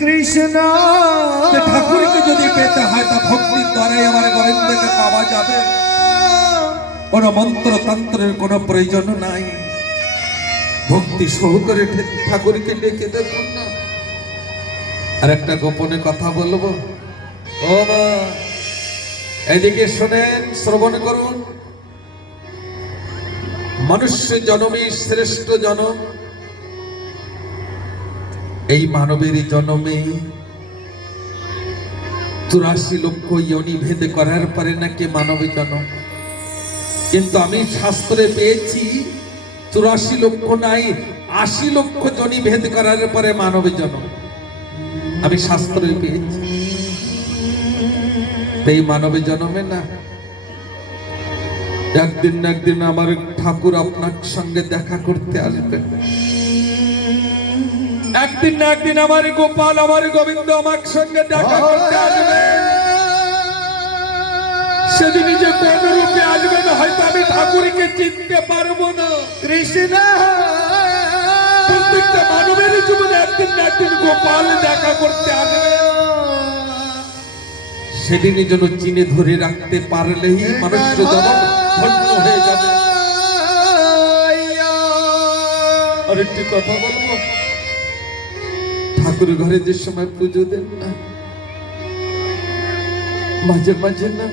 কৃষ্ণ যে ঠাকুরকে যদি পেতে হয় তা ভক্তির দ্বারাই আমার গোবিন্দকে পাওয়া যাবে। কোনো মন্ত্র তন্ত্রের কোনো প্রয়োজন নাই। ভক্তি সহকারে ঠাকুরকে ডেকে দেখুন না। আর একটা গোপনে কথা বলবো, ও মা এদিকে শোনেন, শ্রবণ করুন। মনুষ্য জন্মই শ্রেষ্ঠ জন্ম। এই মানবের জন্মে 84 লক্ষ যোনি ভেদ করার পরে নাকি মানব জন্ম। কিন্তু আমি শাস্ত্রে পেয়েছি 84 লক্ষ নাই, 80 লক্ষ যোনি ভেদ করার পরে মানব জন্ম। আমি শাস্ত্রে পেয়েছি। এই মানব জন্মে না একদিন না একদিন আমার ঠাকুর আপনার সঙ্গে দেখা করতে আসবে। একদিন না একদিন আমার গোপাল, আমার গোবিন্দ আমার সঙ্গে দেখা করতে আসবে। সেদিন যে কোন রূপে আসবেন হয়তো আমি ঠাকুরকে চিনতে পারবো না। কৃষ্ণ প্রত্যেকটা মানবের জীবনে একদিন না একদিন গোপাল দেখা করতে আসবে। সেদিনের জন্য চিনে ধরে রাখতে পারলেই মানুষ জগৎ ধন্য হয়ে যাবে। আর একটি কথা বলবো, ঠাকুর ঘরে যে সময় পুজো দেন না, মাঝে মাঝে না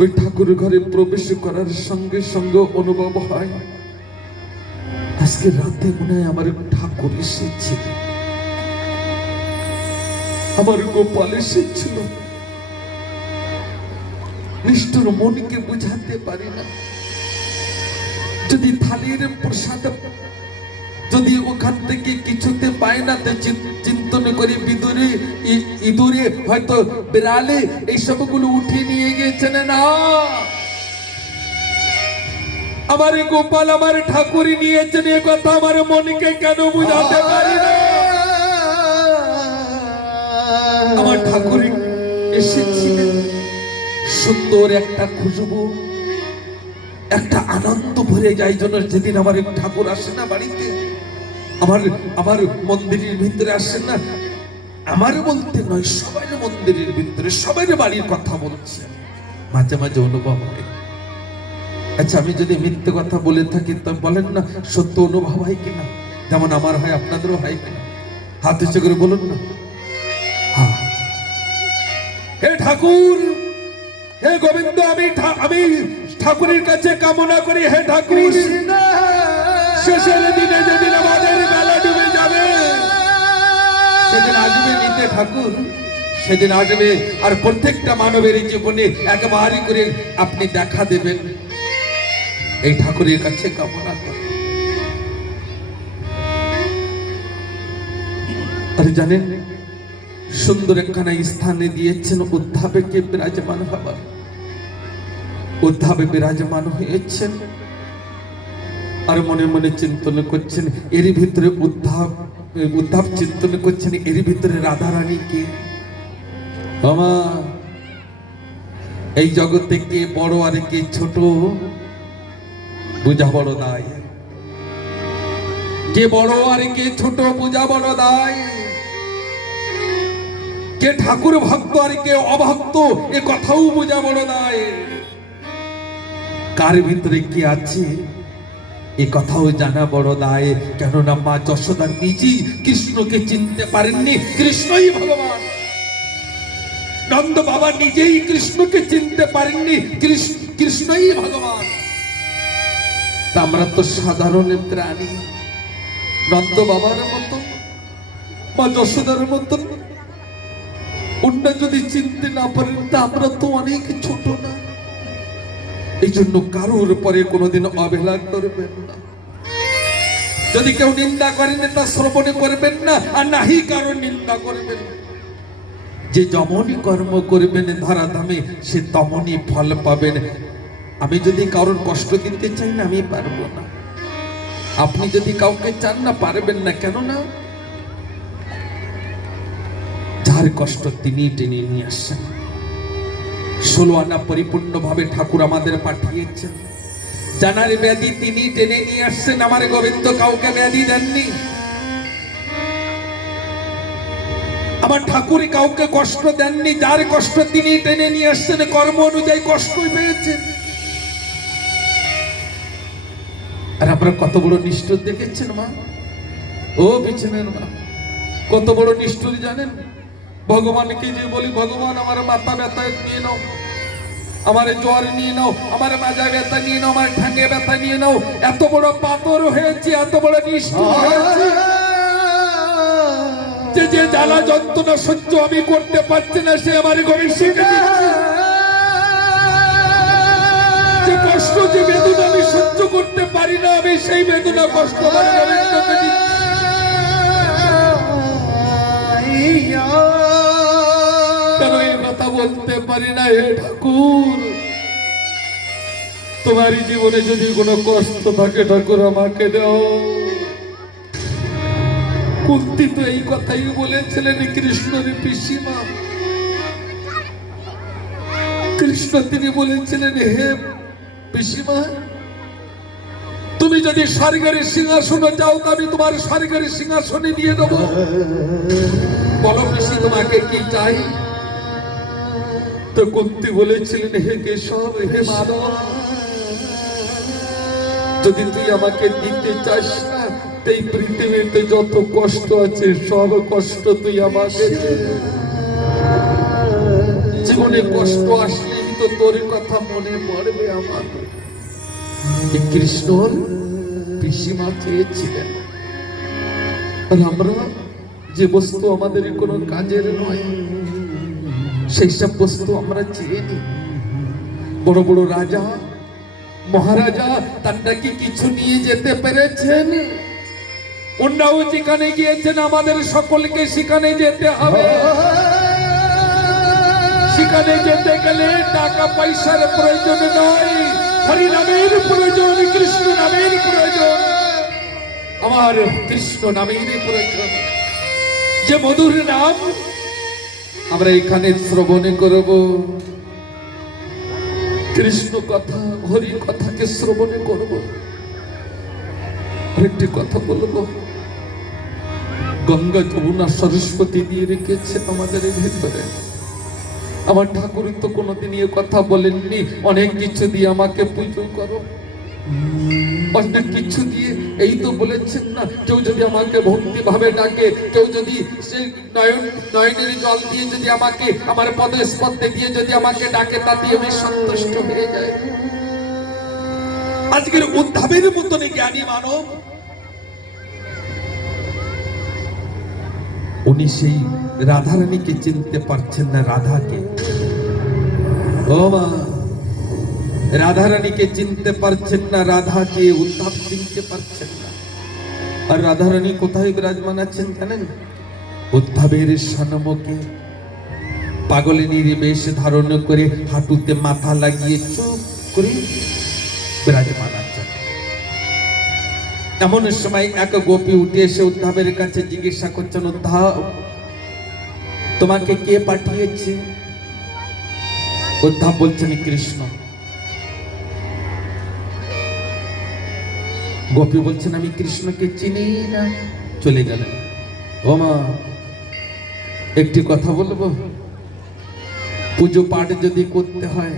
ওই ঠাকুর ঘরে প্রবেশ করার সঙ্গে সঙ্গে অনুভব হয় আজকে রাতে মনে হয় আমার ঠাকুর এসেছিল, আমার গোপাল এসেছিল। নিষ্ঠুর মনকে বুঝাতে পারি না। যদি থালির প্রসাদ যদি ওখান থেকে কিছুতে পায় না, তো চিন্তন করে বিদুরে ইঁদুরে হয়তো বিড়ালে এই সবগুলো উঠিয়ে নিয়ে গেছেন। না, আমার গোপাল আমার ঠাকুর নিয়েছেন, এ কথা আমার মনকে কেন বুঝাতে পারি না। আমার ঠাকুর এসেছিলেন, সুন্দর একটা খুশবু, একটা আনন্দ ভরে যায় জন্য যেদিন আমার ঠাকুর আসে না বাড়িতে, আমার মন্দিরের ভিতরে আসেন না, আমার বলতে নয় সবাই মন্দিরের ভিতরে সবাই বাড়ির কথা বলছে, মাঝে মাঝে অনুভব হয়। আচ্ছা আমি যদি মিথ্যে কথা বলে থাকি তা বলেন না, সত্য অনুভব হয় কিনা? যেমন আমার হয় আপনাদেরও হয় কিনা? হাত উঁচু করে বলুন না। হ্যাঁ, হে ঠাকুর, হে গোবিন্দ, আমি ঠাকুরের কাছে কামনা করি, হে ঠাকুর শেষের দিনে যেদিন আমাদের বেলা ডুবে যাবে সেদিন আসবে নিতে ঠাকুর, সেদিন আসবে আর প্রত্যেকটা মানবের জীবনে একবারই করে আপনি দেখা দেবেন। এই ঠাকুরের কাছে কামনা করি। আর জানেন সুন্দর একখানা স্থানে দিয়েছেন উদ্ধাবেকে বিরাজমান হবার। উদ্ধাবে বিরাজমান হয়েছেন আর মনে মনে চিন্তন করছেন, এর ভিতরে উদ্ধাব চিন্তন করছেন, এর ভিতরে রাধারানী কে? বাবা, এই জগতে কে বড় আর কে ছোট বুঝা বড় দায়। কে বড় আর কে ছোট বুঝা বড় দায়। কে ঠাকুর ভক্ত আর কে অভক্ত এ কথাও বোঝা বড় দায়। কার ভিতরে কি আছে এ কথাও জানা বড় দায়। কেননা মা যশোদা নিজেই কৃষ্ণকে চিনতে পারেননি, কৃষ্ণই ভগবান। নন্দ বাবা নিজেই কৃষ্ণকে চিনতে পারেননি, কৃষ্ণই ভগবান। তা আমরা তো সাধারণ প্রাণী, নন্দ বাবার মতন মা যশোদার মতন অন্য যদি চিনতে না পারেন তা আমরা তো অনেক ছোট না। এই জন্য কারোর পরে কোনোদিন অবহেলা করবেন না। যদি কেউ নিন্দা করেন তা শ্রবণ করবেন না, আর নাহি কারো নিন্দা করবেন। যে যেমনই কর্ম করবেন ধরাধামে সে তেমনই ফল পাবেন। আমি যদি কারোর কষ্ট দিতে চাই না, আমি পারবো না। আপনি যদি কাউকে চান না, পারবেন না। কেন না? যার কষ্ট তিনি টেনে নিয়ে আসছেন। 16 আনা পরিপূর্ণ ভাবে ঠাকুর আমাদের পাঠিয়েছেন। জানার ব্যাধি তিনি টেনে নিয়ে আসছেন। আমার গোবিন্দ কাউকে ব্যাধি দেননি। আমার ঠাকুরই কাউকে কষ্ট দেননি, যার কষ্ট তিনি টেনে নিয়ে আসছেন, কর্ম অনুযায়ী কষ্টই পেয়েছেন। আর আপনারা কত বড় নিষ্ঠুর দেখেছেন মা, ও বিছানের মা, কত বড় নিষ্ঠুর জানেন? ভগবানকে যে বলি, ভগবান আমার মাথা ব্যথা নিয়ে নাও, আমার জ্বর নিয়ে নাও, আমার মাজা ব্যথা নিয়ে নাও, আমার ঠ্যাঙে ব্যথা নিয়ে নাও, এত বড় পাথর হয়েছে, এত বড় নিষ্ঠুর হয়েছে যে যে জ্বালা যন্ত্রণা সহ্য আমি করতে পারছি না, সে আমার গভীর শিখে দিচ্ছে। যে কষ্ট, যে বেদনা আমি সহ্য করতে পারি না, আমি সেই বেদনা কষ্ট আমার গোবিন্দকে দিচ্ছি। কেন এই কথা বলতে পারি না? হে ঠাকুর, তোমারই জীবনে যদি কোনো কষ্ট থাকে ঠাকুর আমাকে দাও। কুন্তি তো এই কথাই বলেছিলেন কৃষ্ণের পিসিমা। কৃষ্ণ তিনি বলেছিলেন, হে পিসিমা, তুমি যদি স্বর্গের সিংহাসনে যাও তো আমি তোমার স্বর্গের সিংহাসনে নিয়ে দেবো। বলো পিসি তোমাকে কি চাই? তো কুন্তি বলেছিলেন, হে কেশব, হে মাধব, যদি তুই আমাকে দিতে চাস না, এই পৃথিবীতে যত কষ্ট আছে সব কষ্ট তুই আমাকে দে। জীবনে কষ্ট আসলেই তো তোর কথা মনে পড়বে আমার। কৃষ্ণ পিসিমা চেয়েছিলেন। আর আমরা যে বস্তু আমাদের কোনো কাজের নয়, সেই সব বস্তু আমরা চেয়ে নিই। বড় বড় রাজা মহারাজা তারা কি কিছু নিয়ে যেতে পেরেছেন? অন্যও যেখানে গিয়েছেন, আমাদের সকলকে সেখানে যেতে হবে। সেখানে যেতে গেলে টাকা পয়সার প্রয়োজন নয়, হরি নামের প্রয়োজন, কৃষ্ণ নামের প্রয়োজন, আমার কৃষ্ণ নামের প্রয়োজন। যে মধুর নাম আমরা এখানে শ্রবণ করব, কৃষ্ণ কথা, হরি কথাকে শ্রবণ করব। আরেকটি কথা বলবো, গঙ্গা যমুনা সরস্বতী দিয়ে রেখেছে আমাদের ভেতরে। আমার ঠাকুর তো কোনোদিন এ কথা বলেননি, অনেক কিছু দিয়ে আমাকে পুজো করো, অনেক কিছু দিয়ে। এই তো বলেছেন না, কেউ যদি আমাকে ভক্তি ভাবে ডাকে, কেউ যদি সেই নয়নের জল দিয়ে যদি আমাকে, আমার পদে স্পর্ধে দিয়ে যদি আমাকে ডাকে, তাতে আমি সন্তুষ্ট হয়ে যাই। আজকের উদ্ধবের মতন জ্ঞানী মানব, উনি সেই রাধারানীকে চিনতে পারছেন না। রাধাকে, ও মা, রাধারানীকে চিনতে পারছেন না, রাধাকে উদ্ধব চিনতে পারছেন না। আর রাধারানী কোথায় বিরাজমান আছেন জানেন? উদ্ধবের সন্মুখে পাগলিনীর বেশ ধারণ করে, হাঁটুতে মাথা লাগিয়ে চুপ করে বিরাজমান আছেন। এমন সময় এক গোপী উঠে এসে উদ্ধবের কাছে জিজ্ঞাসা করছেন, উদ্ধব, তোমাকে কে পাঠিয়েছে? উদ্ধব বলছেন, কৃষ্ণ। গোপী বলছেন, আমি কৃষ্ণকে চিনি না। চলে গেলেন। ও মা, একটি কথা বলবো, পুজো পাঠ যদি করতে হয়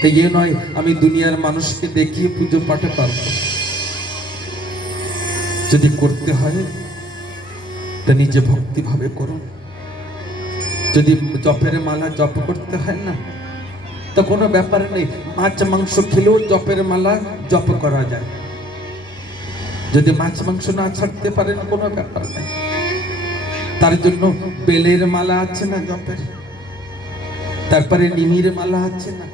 তো এ নয় আমি দুনিয়ার মানুষকে দেখিয়ে পুজো পাঠে পারবো। যদি করতে হয় তা নিজে ভক্তি ভাবে করুন। যদি জপের মালা জপ করতে হয় না, তো কোনো ব্যাপার নেই, মাছ মাংস খেলেও জপের মালা জপ করা যায়। যদি মাছ মাংস না ছাড়তে পারেন, কোনো ব্যাপার নেই। তার জন্য বেলের মালা আছে না জপের, তারপরে নিমির মালা আছে না।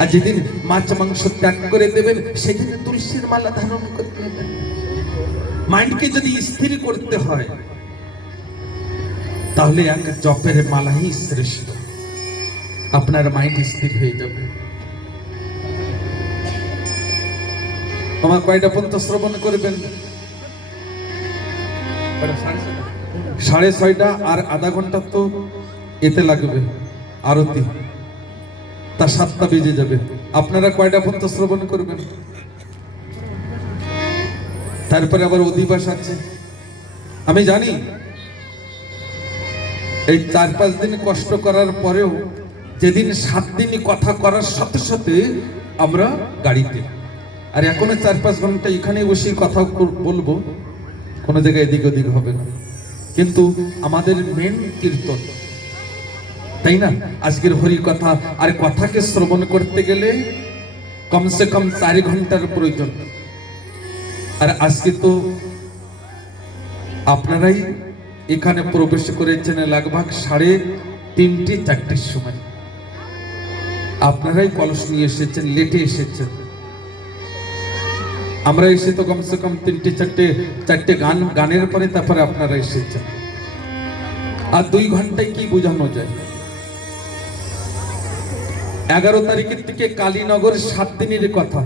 আর যেদিন মাছ মাংস ত্যাগ করে দেবেন, সেদিন তুলসীর মালা ধারণ করতে হবে। মাইন্ডকে যদি স্থির করতে হয়, তাহলে এক জপের মালাই শ্রেষ্ঠ। আপনার মাইন্ড স্থির হয়ে যাবে। আমার কয়টা পর্যন্ত শ্রবণ করবেন? 6:30। আর আধা ঘন্টা তো এতে লাগবে আরতি, তা 7টা বেজে যাবে। আপনারা কয়টা পর্যন্ত শ্রবণ করবেন? তারপরে আবার অধিবাস আছে। আমি জানি এই 4-5 দিন কষ্ট করার পরেও যেদিন 7 দিন কথা করার সাথে সাথে আমরা গাড়িতে, আর এখনো 4-5 ঘন্টা এখানে বসে কথা বলবো, কোনো জায়গায় এদিক ওদিক হবে না। কিন্তু আমাদের মেন কীর্তন, তাই না? আজকের হরি কথা, আর কথাকে শ্রবণ করতে গেলে কমসে কম 4 ঘন্টার প্রয়োজন। আর আজকে তো আপনারাই এখানে প্রবেশ করেছেন লাগভাগ 3:30-4টের সময়। আপনারাই কলস নিয়ে এসেছেন, লেটে এসেছেন। আমরা এসে তো কমসে কম 3-4টে গানের পরে তারপরে আপনারা এসেছেন। আর 2 ঘন্টায় কি বোঝানো যায়? 11 তারিখের থেকে কালীনগর 7 দিনের কথা।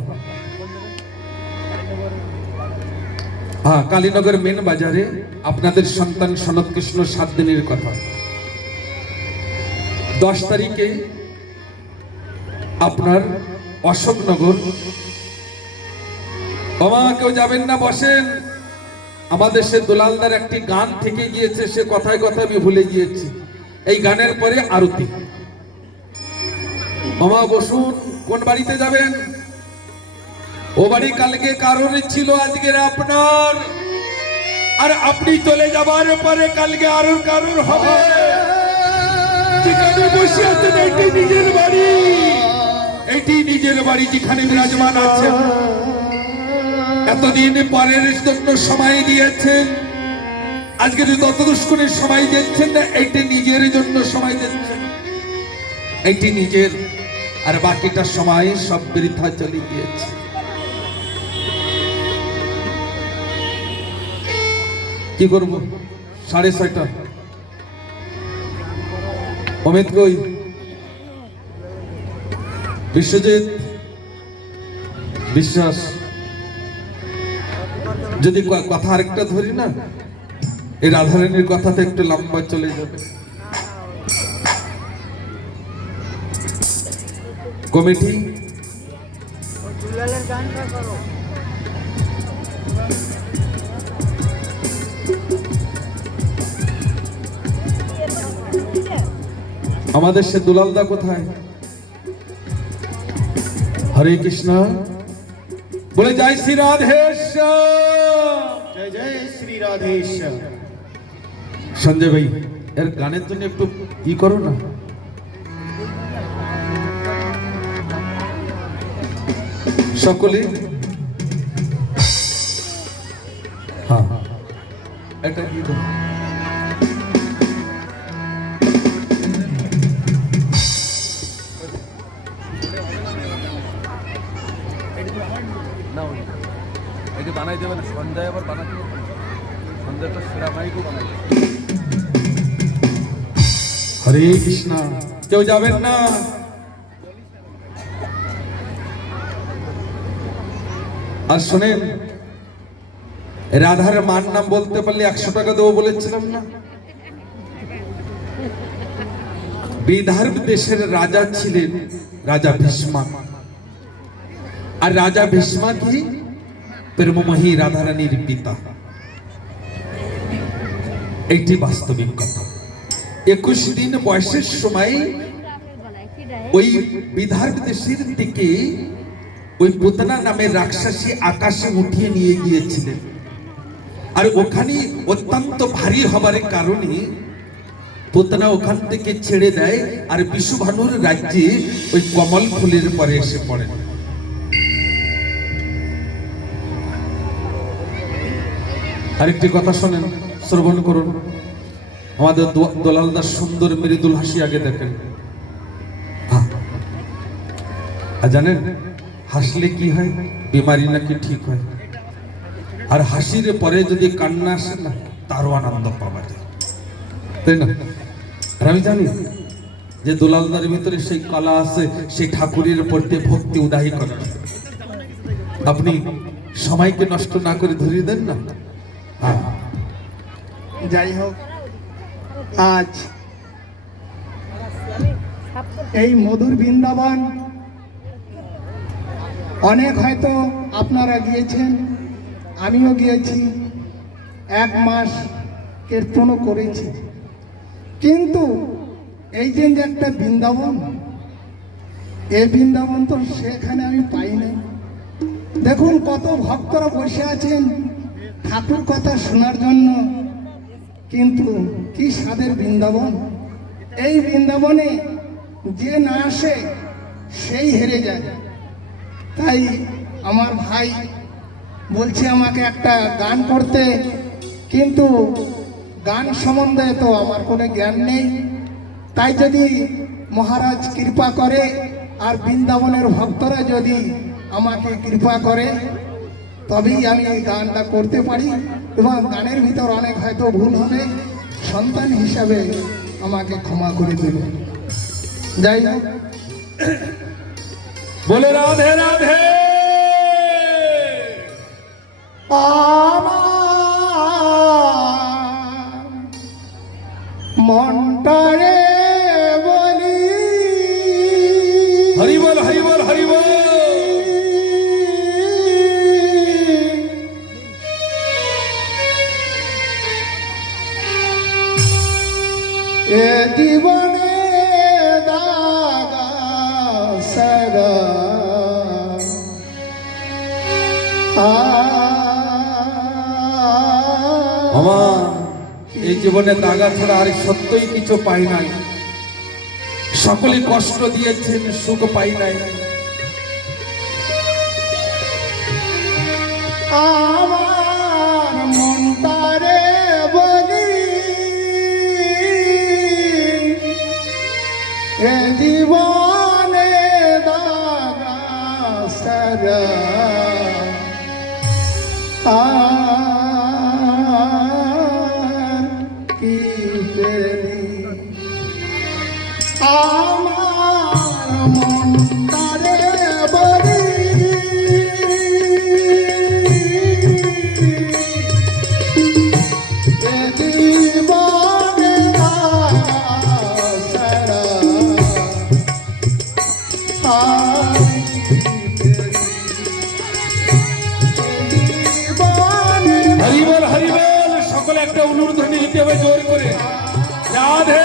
হ্যাঁ, কালীনগর মেন বাজারে আপনাদের সন্তান সনত কৃষ্ণ 7 দিনের কথা। 10 তারিখে আপনার অশোকনগর। বাবা কেউ যাবেন না, বসেন। আমাদের সে দুলালদার একটি গান থেকে গিয়েছে, সে কথায় কথায় আমি ভুলে গিয়েছি। এই গানের পরে আরতি। মামা বসুন। কোন বাড়িতে যাবেন? ও বাড়ি কালকে কারণ ছিল, আজকের আপনার। আর আপনি চলে যাবার পরে কালকে আরোর কারোর হবে। যেখানে বসে আছেন এটি নিজের বাড়ি, এটি নিজের বাড়ি যেখানে বিরাজমান আছেন। এতদিন পরের জন্য সময় দিয়েছেন, আজকে যদি ততদুষ্করের সময় দিচ্ছেন না, এইটি নিজের জন্য সময় দিচ্ছেন, এইটি নিজের। আর বাকিটা সময় সব বৃথা চলে গিয়েছে। কি করব? 6:30। অমিত কই? বিশ্বজিৎ বিশ্বাস। যদি কথা আরেকটা ধরি না, এই রাধারানীর কথাতে একটু লম্বা চলে যাবে। কমিটি আমাদের সে দুলালদা কোথায়? হরে কৃষ্ণ বলে জয় শ্রী রাধেশ্বর, জয় জয় শ্রী রাধেশ্বর। সঞ্জয় ভাই এর গানের জন্য একটু কি করো না। সকলে হ্যাঁ এটা কি করো? বানাই দেবেন সন্ধ্যায়, আবার বানাতে সন্ধ্যাটা সেরা মাইকও বানাই। হরে কৃষ্ণ। কেউ যাবেন না। আর শোনেন, রাধার মার নাম বলতে পারলে 100 টাকা দেবো বলেছিলাম না? বিদর্ভ দেশের রাজা ছিলেন রাজা ভীষ্মা। আর রাজা ভীষ্মা কি প্রেমময়ী রাধারানীর পিতা। এটি বাস্তবিক কথা। 21 দিন বয়সের সময় ওই বিদর্ভ দেশের দিকে ওই পুতনা নামের রাক্ষসী আকাশে উঠিয়ে নিয়ে গিয়েছিলেন। আর ওখানে অত্যন্ত ভারী হবার কারণে পুতনা ওখান থেকে ছেড়ে দেয়, আর বিশ্বভানুর রাজ্যে ওই কমল ফুলের পরে এসে পড়েন। আরেকটি কথা শোনেন, শ্রবণ করুন। আমাদের দোলালদার সুন্দর মৃদুল হাসি আগে দেখেন। আর জানেন হাসলে কি হয়? বিমারি নাকি ঠিক হয়। আর হাসির পরে যদি কান্না আসে না, তারও আনন্দ পাওয়া যায়, তাই না? আর আমি জানি যে দোলালদার ভিতরে সেই কলা আছে, সেই ঠাকুরের প্রতি ভক্তি উদাহী করার। আপনি সময়কে নষ্ট না করে ধরিয়ে দেন না। যাই হোক, আজ এই মধুর বৃন্দাবন অনেক হয়তো আপনারা গিয়েছেন, আমিও গিয়েছি, 1 মাস কীর্তনও করেছি। কিন্তু এই যে যে একটা বৃন্দাবন, এই বৃন্দাবন তো সেখানে আমি পাই না। দেখুন কত ভক্তরা বসে আছেন ঠাকুর কথা শোনার জন্য, কিন্তু কি স্বাদের বৃন্দাবন। এই বৃন্দাবনে যে না আসে সেই হেরে যায়। তাই আমার ভাই বলছে আমাকে একটা গান করতে, কিন্তু গান সম্বন্ধে তো আমার কোনো জ্ঞান নেই। তাই যদি মহারাজ কৃপা করে আর বৃন্দাবনের ভক্তরা যদি আমাকে কৃপা করে তবেই আমি এই গানটা করতে পারি, এবং গানের ভিতর অনেক হয়তো ভুল হবে, সন্তান হিসাবে আমাকে ক্ষমা করে দেবে। যাই হোক, বলে রাধে রাধে। আমার মনটারে বলি, হরি বল হরি বল হরি বল। এ জীবনে দাগা সারা আমার এই জীবনে দাগা ছাড়া আর সত্যই কিছু পাই নাই। সকলে কষ্ট দিয়েছেন, সুখ পাই নাই। আমার মনটারে বলি, এ জীবনে দাগা সারা কি পেলি। আমার মনটারে বলি, এ জীবনে দাগা সারা হরি বল হরি বল। সকলে একটা অনুরোধ দিতে হবে জোর করে। রাধে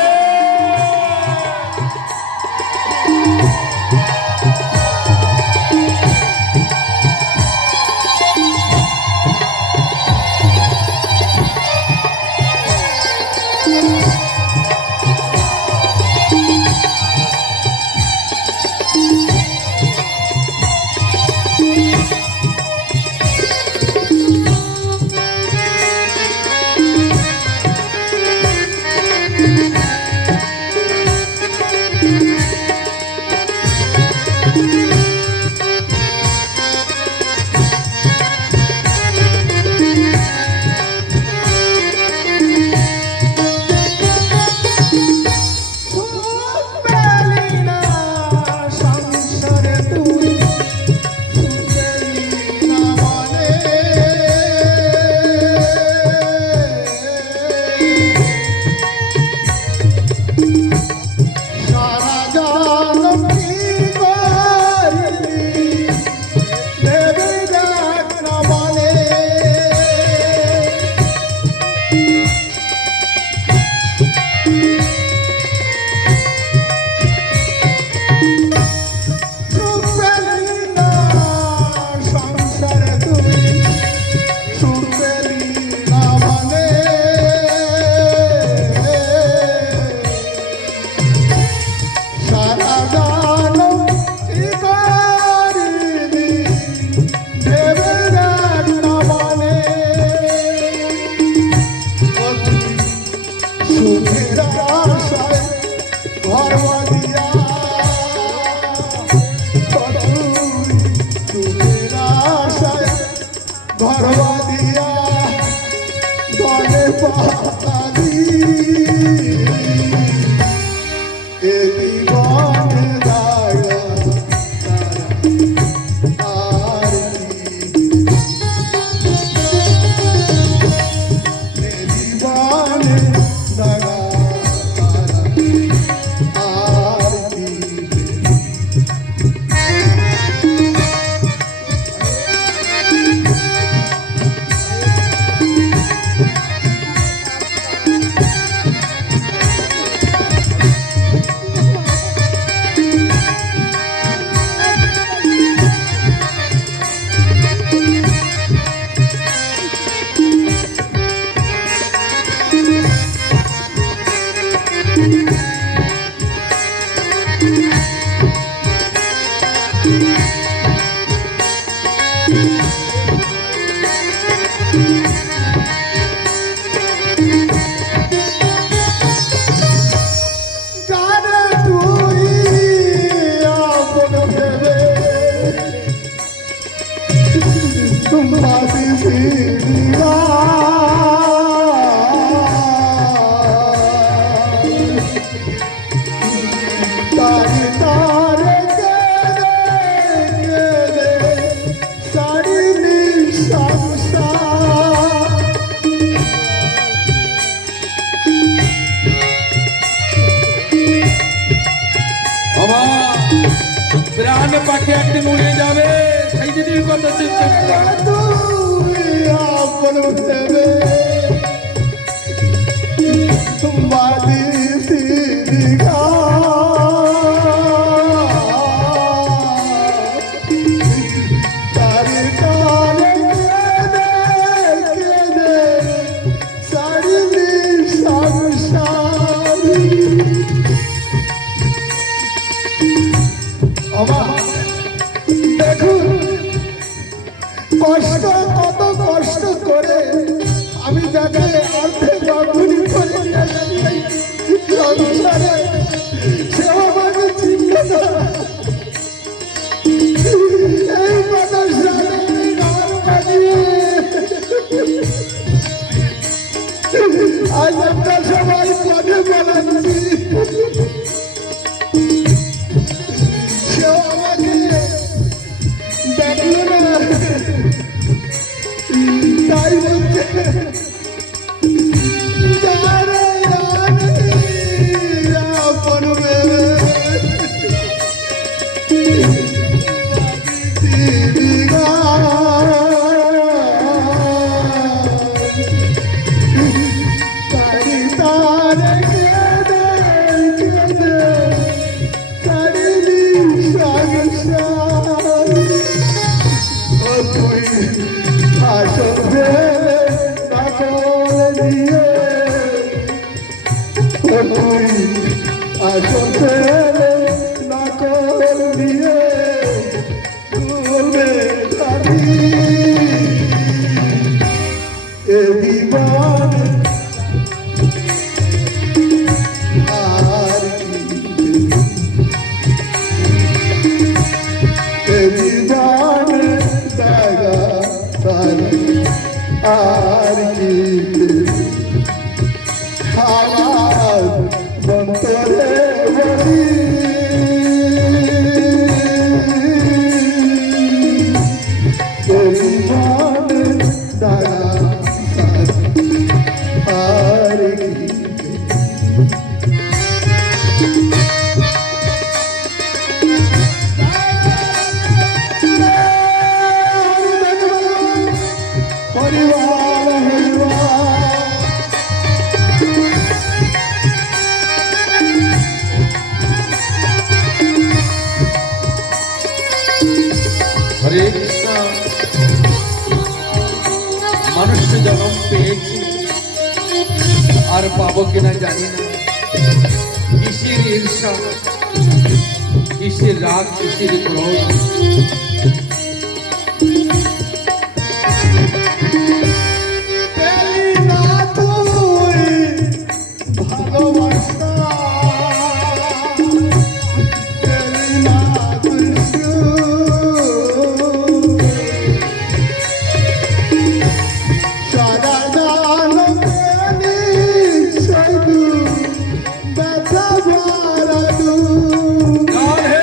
বাদি সিরিয়া তারে তারে কেদে কেদে সারিনি সংসার আমার প্রাণ পাখি একদিন উড়ে যাবে সেই দিদির কথা চিন্তা করো। তুই আপন ভেবে বাদি সিরিয়া তারে তারে কেদে কেদে সারিনি সংসার দেখুন কষ্ট কত কষ্ট করে আমি যাকে অর্ধেক বাবুনি করে সংসারে সে আমাকে চিনল না এই কথা সাথে গান বাজিয়ে আজ আমরা সবাই পদে বলাচ্ছি সেও আমাকে দেখলো না তাই বলছে যারে আপন ভেবে তারে তারে কেদে কেদে সারিনি সংসার ও তুই আসল ভেবে পাগল দিয়ে ও তুই আসল ভেবে পাগল দিয়ে তুলবে সাথী এ জীবন আর কি জীবন জাগা তারে আর কি হাওয়ার বন্তরে বলি জীবন জাগা আর কি হরিবার হরে কৃষ্ণ মানুষ জন্ম পেয়েছি আর পাবো কিনা জানি না কিসের ঈর্ষা কিসের রাগ কিসের ক্রোধ না তুই ভালোবাসা না তুই সারা গান শুধু ব্যথা বাড়ালু রাধে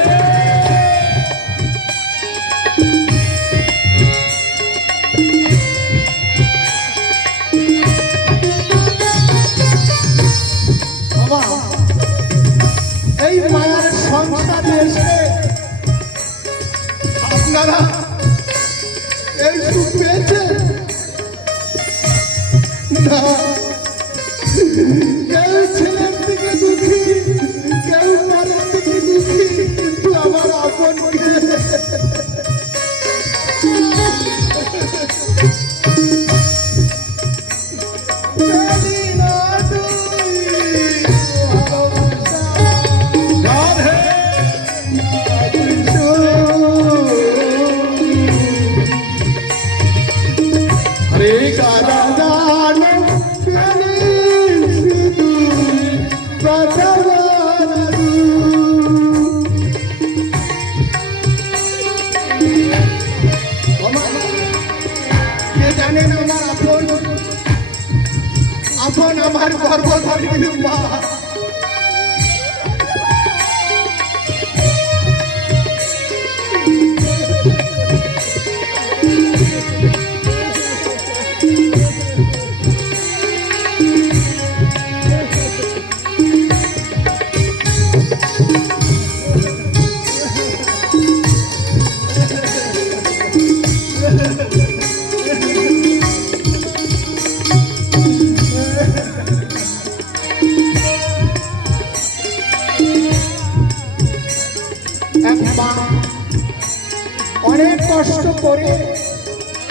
অনেক কষ্ট করে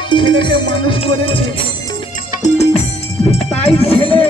ছেলেকে মানুষ করেছে, তাই ছেলে